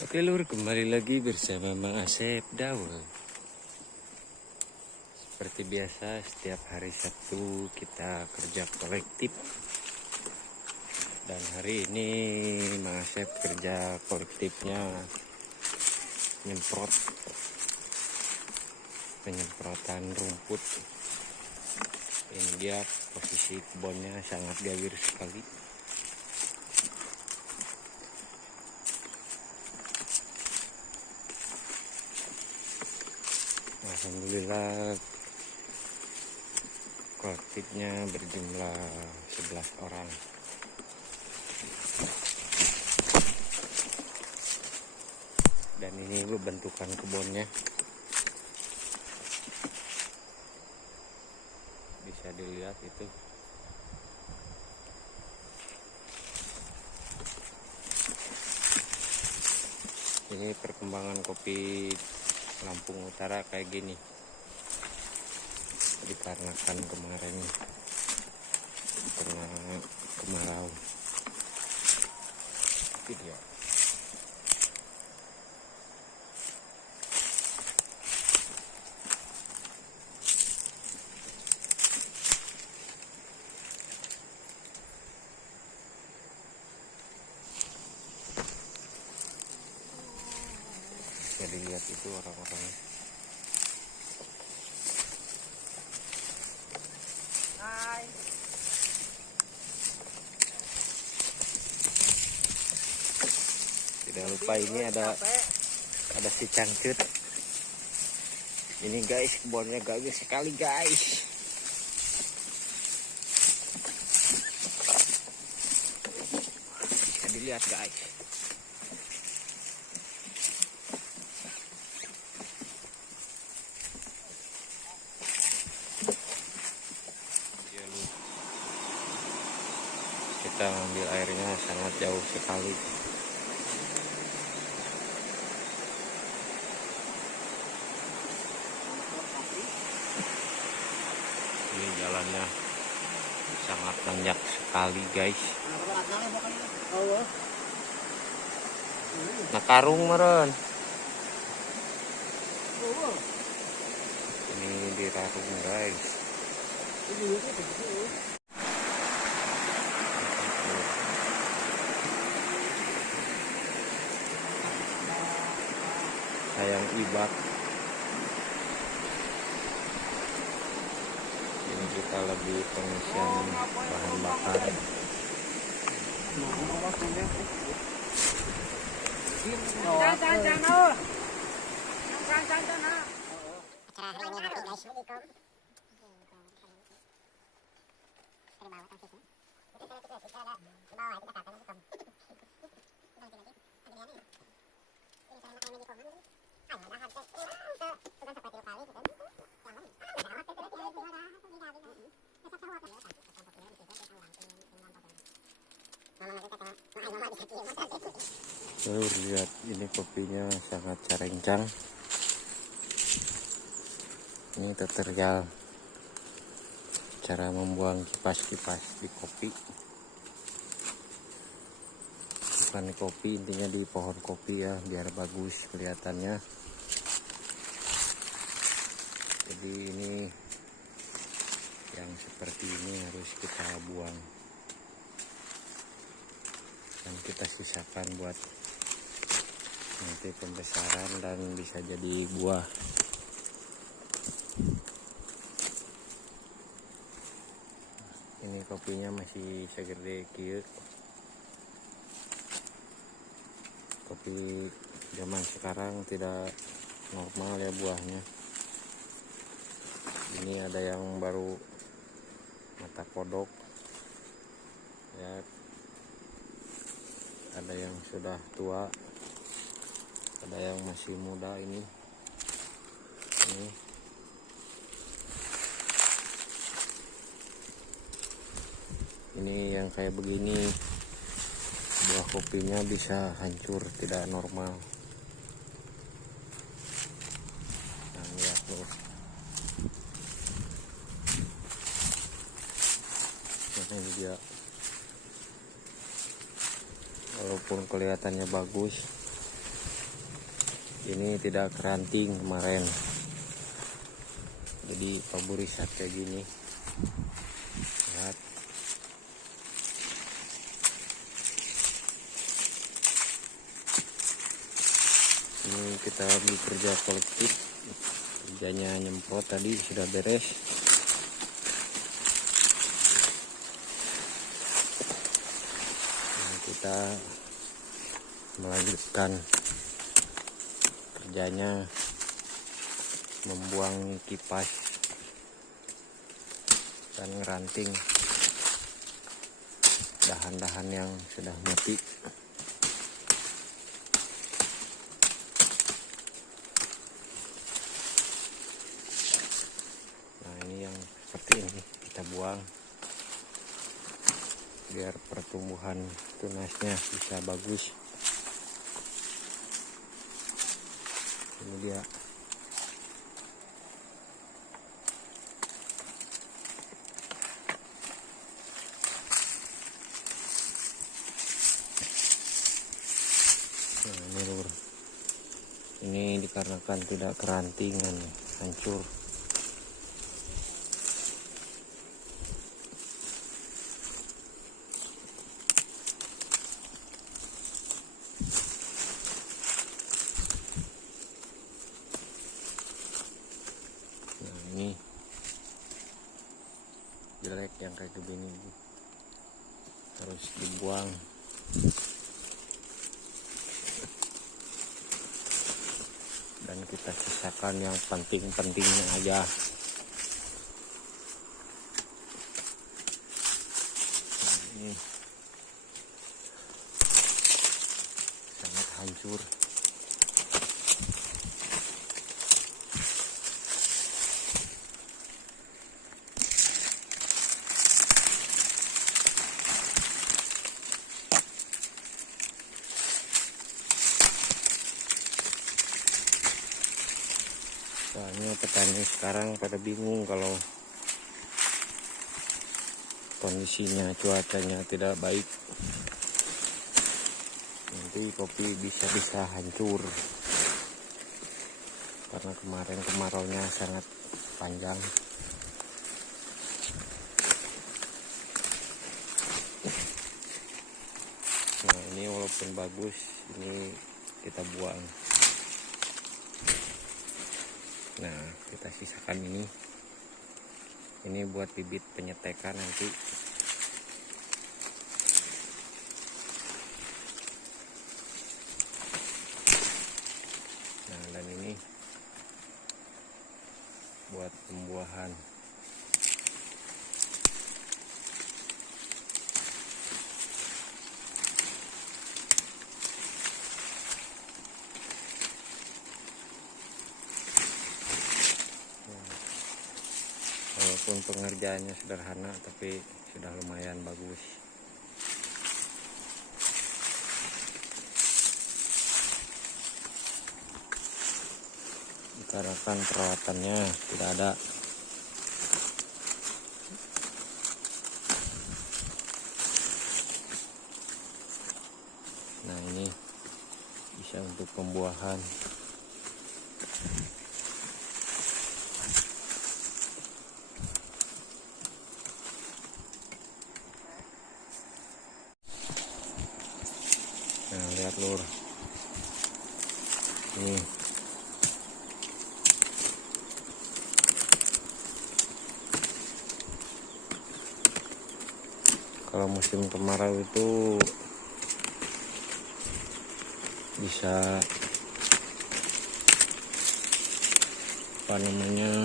Oke lur, kembali lagi bersama Mang Asep Daul. Seperti biasa, setiap hari Sabtu kita kerja kolektif. Dan hari ini Mang Asep kerja kolektifnya penyemprotan rumput. Ini dia posisi kebunnya sangat gawir sekali. Alhamdulillah kolektifnya berjumlah 11 orang. Dan ini bentukan kebunnya, bisa dilihat itu. Ini perkembangan kopi Lampung Utara kayak gini, dikarenakan kemarin kena kemarau. Itu dia. Bisa dilihat itu orang-orangnya. Hai. Tidak lupa ini ada si cangcut. Ini guys, kebunnya gawir sekali guys. Bisa dilihat guys. Kita ambil airnya sangat jauh sekali. Ini jalannya sangat nanjak sekali guys. Nah karung meren. Ini dirarung guys. Sayang ibat. Ini kita lagi pengisian bahan bakar. Lalu lihat ini kopinya sangat carencang. Ini tutorial cara membuang kipas-kipas di kopi. Bukan di kopi, intinya di pohon kopi ya, biar bagus kelihatannya. Jadi ini yang seperti ini harus kita buang dan kita sisakan buat nanti pembesaran dan bisa jadi buah. Ini kopinya masih segede kieu. Kopi zaman sekarang tidak normal ya buahnya. Ini ada yang baru mata kodok ya, ada yang sudah tua, ada yang masih muda. Ini yang kayak begini, buah kopinya bisa hancur, tidak normal. Nah, lihat loh. Nah, ini dia. Walaupun kelihatannya bagus, Ini tidak keranting kemarin, jadi paburisat kayak gini. Lihat. Ini kita bekerja kolektif, kerjanya nyemprot tadi sudah beres. Nah, kita melanjutkan kerjanya membuang kipas dan ngeranting dahan-dahan yang sudah mati. Nah, ini yang seperti ini kita buang biar pertumbuhan tunasnya bisa bagus. Ini dia. Nah, ini lur. Ini dikarenakan tidak kerantingan, hancur. Nah, ini jelek yang kayak begini, harus dibuang. Dan kita sisakan yang penting-pentingnya aja. Nah, ini sangat hancur. Soalnya petani sekarang pada bingung kalau kondisinya cuacanya tidak baik, nanti kopi bisa hancur karena kemarin kemaraunya sangat panjang. Nah, ini walaupun bagus, ini kita buang. Nah, kita sisakan ini buat bibit penyetekan nanti. Nah, dan ini buat pembuahan. Walaupun pengerjaannya sederhana, tapi sudah lumayan bagus. Dikarenakan perawatannya tidak ada. Nah, ini bisa untuk pembuahan. Nah, lihat lur, ini kalau musim kemarau itu bisa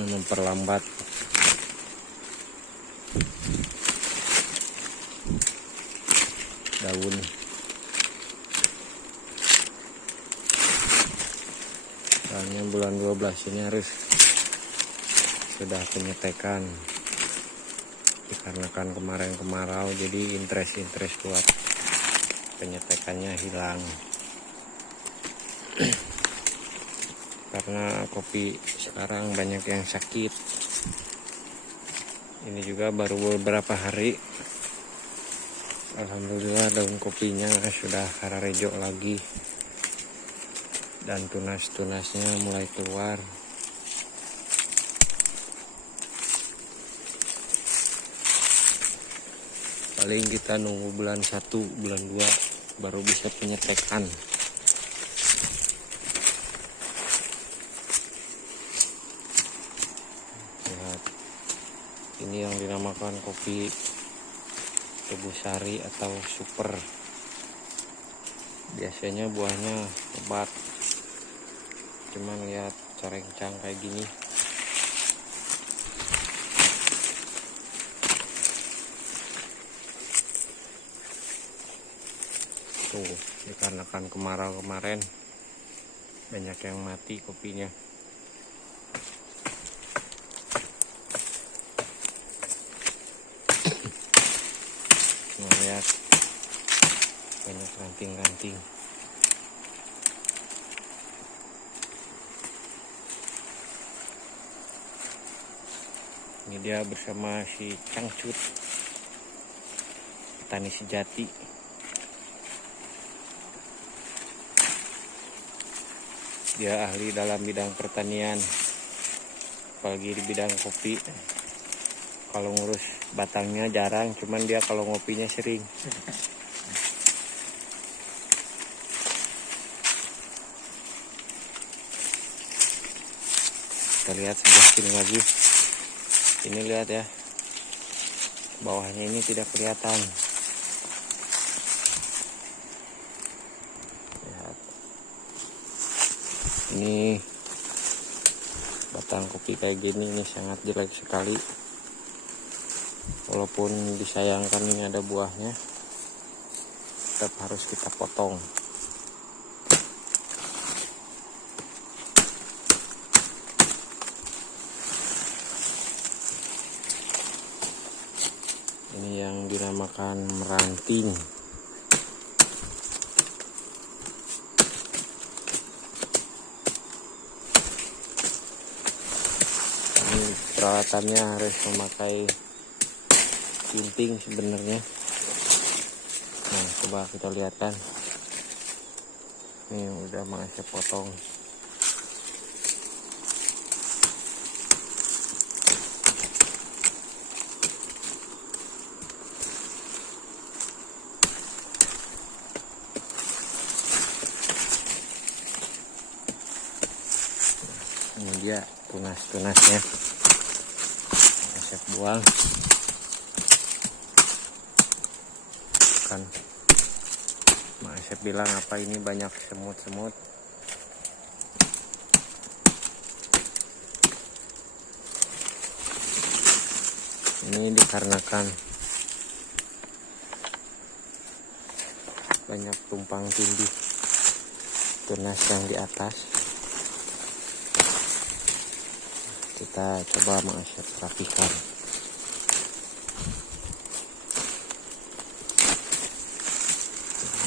memperlambat daun. Soalnya bulan 12 ini harus sudah penyetekan, dikarenakan kemarin kemarau, jadi interest buat penyetekannya hilang. Karena kopi sekarang banyak yang sakit. Ini juga baru beberapa hari, alhamdulillah daun kopinya sudah hararejo lagi. dan tunas-tunasnya mulai keluar. Paling kita nunggu bulan 1, bulan 2 baru bisa penyetekan. Lihat, ini yang dinamakan kopi Tebu Sari atau super. Biasanya buahnya lebat, cuman lihat corengcang kayak gini. Tuh, dikarenakan kemarau kemarin banyak yang mati kopinya. Nah, lihat banyak ranting-ranting. Ini dia bersama si Cangcut, petani sejati. Dia ahli dalam bidang pertanian, apalagi di bidang kopi. Kalau ngurus batangnya jarang, cuman dia kalau ngopinya sering. Kita lihat sebelah sini lagi. Ini lihat ya, bawahnya ini tidak kelihatan. Lihat. Ini batang kopi kayak gini, ini sangat jelek sekali. Walaupun disayangkan ini ada buahnya, tetap harus kita potong. Ini yang dinamakan meranting. Ini perawatannya harus memakai gunting sebenarnya. Nah, coba kita lihat kan. Ini udah saya potong. Ini dia tunas-tunasnya. Saya buang. Kan saya bilang apa ini banyak semut-semut. Ini dikarenakan banyak tumpang tindih tunas yang di atas. Kita coba rapikan.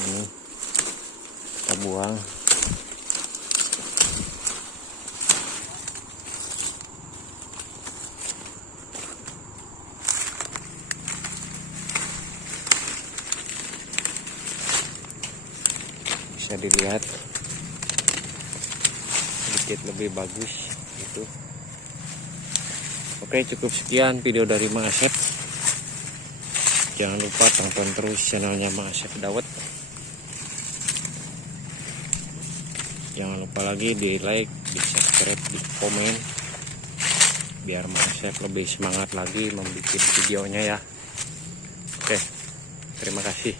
Ini kita buang. Bisa dilihat sedikit lebih bagus gitu. Oke, cukup sekian video dari Mang Asep. Jangan lupa tonton terus channelnya Mang Asep Dawet. Jangan lupa lagi di like, di subscribe, di komen, biar Mang Asep lebih semangat lagi membuat videonya ya. Oke, terima kasih.